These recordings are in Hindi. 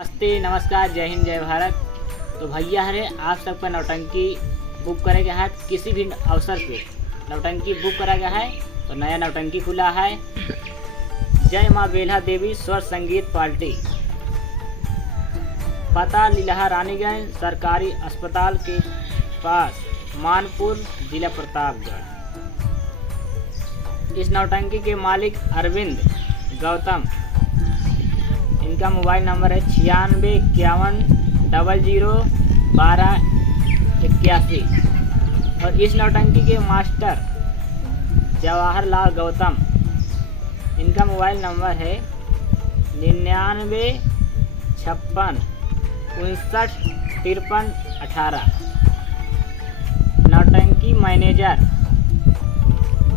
नमस्ते, नमस्कार, जय हिंद, जय भारत। तो भैया हरे आप सबका नौटंकी बुक करे गया है। किसी भी अवसर पे नौटंकी बुक करा गया है तो नया नौटंकी खुला है। जय माँ बेल्हा देवी स्वर संगीत पार्टी, पता लीलहा रानीगंज सरकारी अस्पताल के पास, मानपुर, जिला प्रतापगढ़। इस नौटंकी के मालिक अरविंद गौतम। इनका मोबाइल नंबर है 9651001281। और इस नौटंकी के मास्टर जवाहरलाल गौतम। इनका मोबाइल नंबर है 9956595318। नौटंकी मैनेजर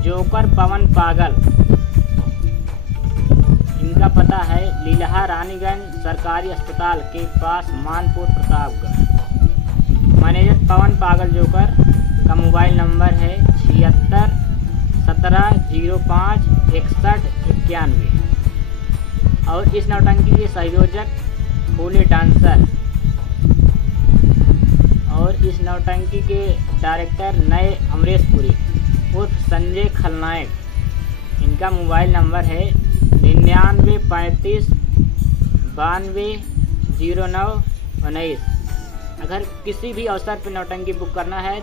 जोकर पवन पागल। इनका पता है लीलहा रानीगंज सरकारी अस्पताल के पास, मानपुर, प्रतापगढ़। मैनेजर पवन पागल जोकर का मोबाइल नंबर है 7617056191। और इस नौटंकी के संयोजक फूले डांसर। और इस नौटंकी के डायरेक्टर नए अमरेशपुरी उर्फ संजय खलनायक। इनका मोबाइल नंबर है 9935920919। अगर किसी भी अवसर पर नौटंकी बुक करना है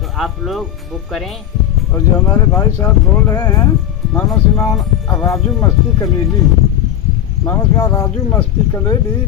तो आप लोग बुक करें। और जो हमारे भाई साहब बोल रहे हैं मानो श्रीमान राजू मस्ती कलेली,